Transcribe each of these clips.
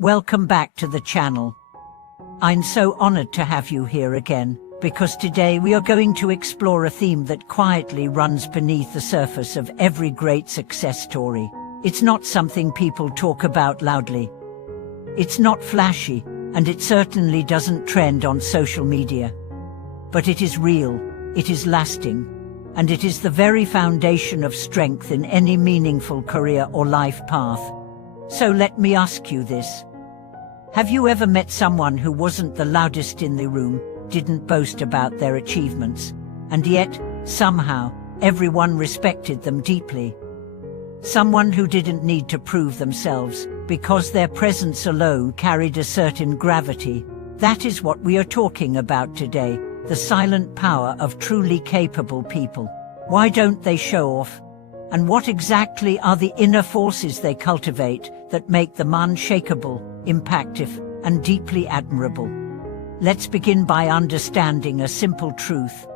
Welcome back to the channel. I'm so honored to have you here again, because today we are going to explore a theme that quietly runs beneath the surface of every great success story. It's not something people talk about loudly. It's not flashy, and it certainly doesn't trend on social media. But it is real, it is lasting, and it is the very foundation of strength in any meaningful career or life path. So let me ask you this. Have you ever met someone who wasn't the loudest in the room, didn't boast about their achievements, and yet, somehow, everyone respected them deeply? Someone who didn't need to prove themselves, because their presence alone carried a certain gravity. That is what we are talking about today, the silent power of truly capable people. Why don't they show off? And what exactly are the inner forces they cultivate that make them unshakable, impactful, and deeply admirable? Let's begin by understanding a simple truth.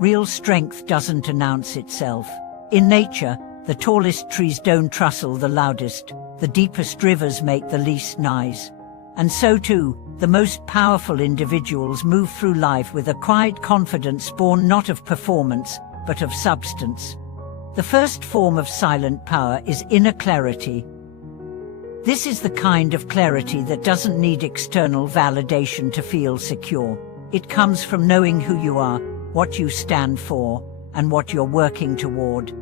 Real strength doesn't announce itself. In nature, the tallest trees don't rustle the loudest, the deepest rivers make the least noise. And so too, the most powerful individuals move through life with a quiet confidence born not of performance, but of substance. The first form of silent power is inner clarity. This is the kind of clarity that doesn't need external validation to feel secure. It comes from knowing who you are, what you stand for, and what you're working toward.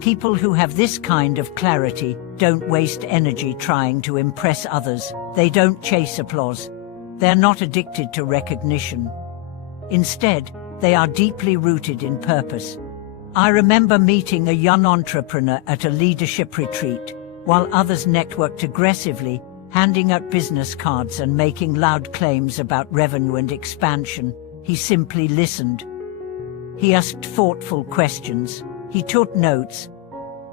People who have this kind of clarity don't waste energy trying to impress others. They don't chase applause. They're not addicted to recognition. Instead, they are deeply rooted in purpose. I remember meeting a young entrepreneur at a leadership retreat. While others networked aggressively, handing out business cards and making loud claims about revenue and expansion, he simply listened. He asked thoughtful questions. He took notes.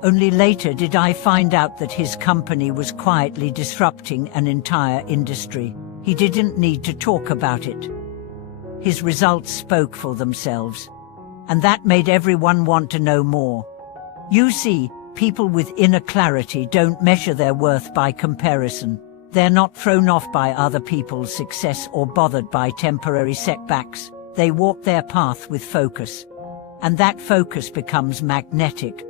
Only later did I find out that his company was quietly disrupting an entire industry. He didn't need to talk about it. His results spoke for themselves. And that made everyone want to know more. You see, people with inner clarity don't measure their worth by comparison. They're not thrown off by other people's success or bothered by temporary setbacks. They walk their path with focus. And that focus becomes magnetic.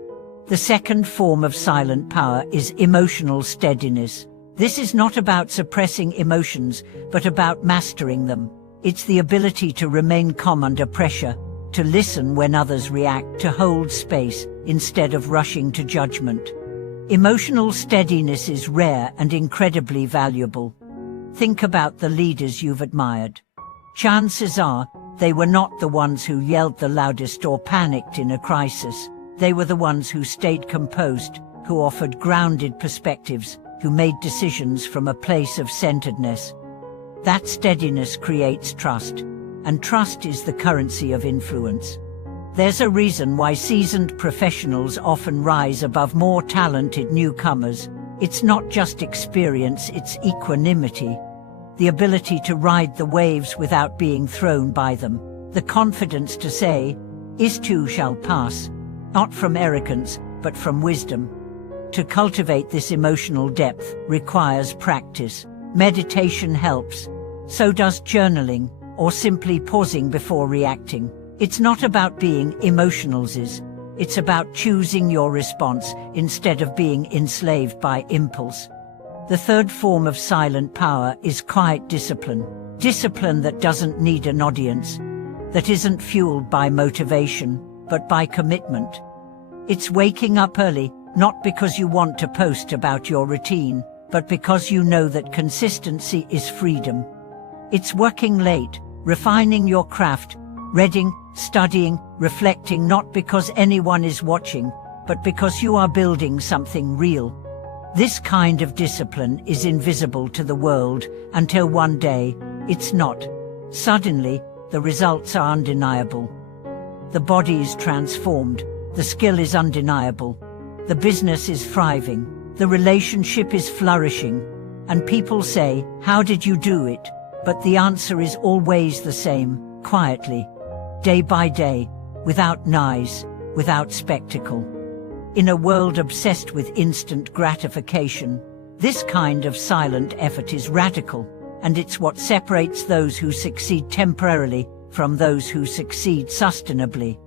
The second form of silent power is emotional steadiness. This is not about suppressing emotions, but about mastering them. It's the ability to remain calm under pressure, to listen when others react, to hold space instead of rushing to judgment. Emotional steadiness is rare and incredibly valuable. Think about the leaders you've admired. Chances are, they were not the ones who yelled the loudest or panicked in a crisis. They were the ones who stayed composed, who offered grounded perspectives, who made decisions from a place of centeredness. That steadiness creates trust. And trust is the currency of influence. There's a reason why seasoned professionals often rise above more talented newcomers. It's not just experience, it's equanimity. The ability to ride the waves without being thrown by them. The confidence to say, "This too shall pass," not from arrogance, but from wisdom. To cultivate this emotional depth requires practice. Meditation helps. So does journaling, or simply pausing before reacting. It's not about being emotionless. It's about choosing your response instead of being enslaved by impulse. The third form of silent power is quiet discipline. Discipline that doesn't need an audience, that isn't fueled by motivation, but by commitment. It's waking up early, not because you want to post about your routine, but because you know that consistency is freedom. It's working late, refining your craft, reading, studying, reflecting, not because anyone is watching, but because you are building something real. This kind of discipline is invisible to the world until one day, it's not. Suddenly, the results are undeniable. The body is transformed, the skill is undeniable, the business is thriving, the relationship is flourishing, and people say, "How did you do it?" But the answer is always the same, quietly, day by day, without noise, without spectacle. In a world obsessed with instant gratification, This kind of silent effort is radical, and it's what separates those who succeed temporarily from those who succeed sustainably.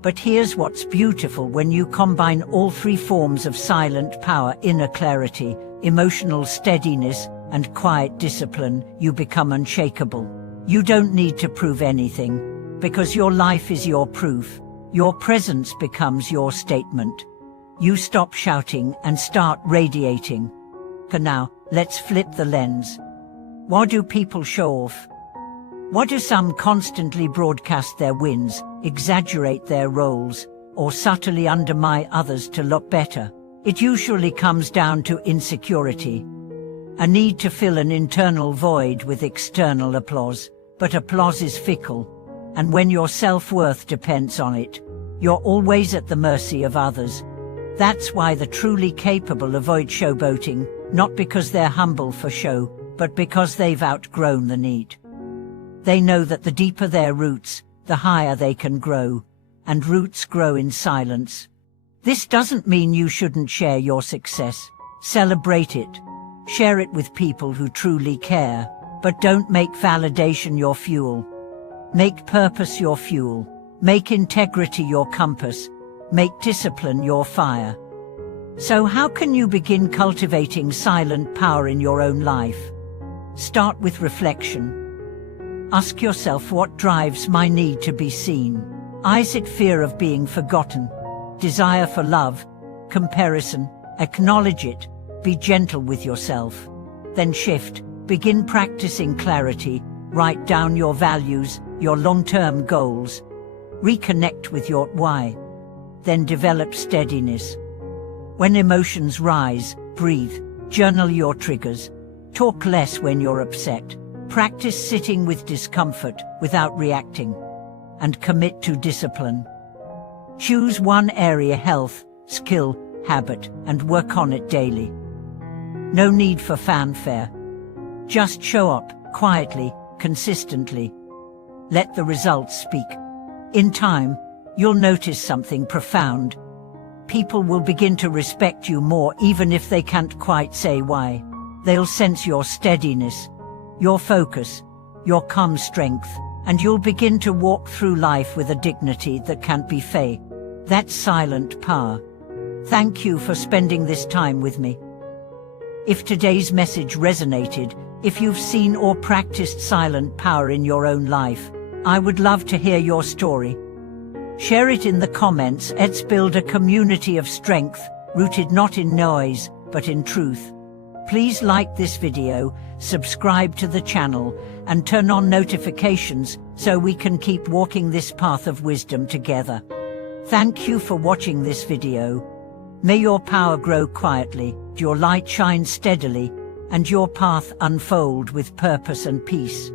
But here's what's beautiful: when you combine all three forms of silent power, inner clarity, emotional steadiness, and quiet discipline, you become unshakable. You don't need to prove anything, because your life is your proof. Your presence becomes your statement. You stop shouting and start radiating. Now, let's flip the lens. What do people show off? What do some constantly broadcast their wins, exaggerate their roles, or subtly undermine others to look better? It usually comes down to insecurity, a need to fill an internal void with external applause. But applause is fickle, and when your self-worth depends on it, you're always at the mercy of others. That's why the truly capable avoid showboating, not because they're humble for show, but because they've outgrown the need. They know that the deeper their roots, the higher they can grow, and roots grow in silence. This doesn't mean you shouldn't share your success. Celebrate it. Share it with people who truly care, but don't make validation your fuel. Make purpose your fuel. Make integrity your compass. Make discipline your fire. So how can you begin cultivating silent power in your own life? Start with reflection. Ask yourself, what drives my need to be seen? Is it fear of being forgotten? Desire for love? Comparison? Acknowledge it. Be gentle with yourself. Then shift. Begin practicing clarity. Write down your values, your long-term goals. Reconnect with your why. Then develop steadiness. When emotions rise, breathe. Journal your triggers. Talk less when you're upset. Practice sitting with discomfort without reacting. And commit to discipline. Choose one area: health, skill, habit, and work on it daily. No need for fanfare. Just show up, quietly, consistently. Let the results speak. In time, you'll notice something profound. People will begin to respect you more, even if they can't quite say why. They'll sense your steadiness, your focus, your calm strength, and you'll begin to walk through life with a dignity that can't be faked. That's silent power. Thank you for spending this time with me. If today's message resonated, if you've seen or practiced silent power in your own life, I would love to hear your story. Share it in the comments. Let's build a community of strength, rooted not in noise, but in truth. Please like this video, subscribe to the channel, and turn on notifications so we can keep walking this path of wisdom together. Thank you for watching this video. May your power grow quietly, your light shine steadily, and your path unfold with purpose and peace.